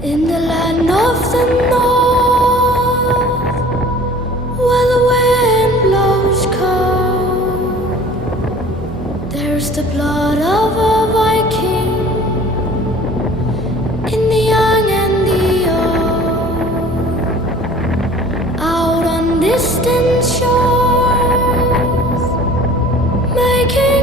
In the land of the north, where the wind blows cold, there's the blood of a Viking in the young and the old. Out on distant shores, making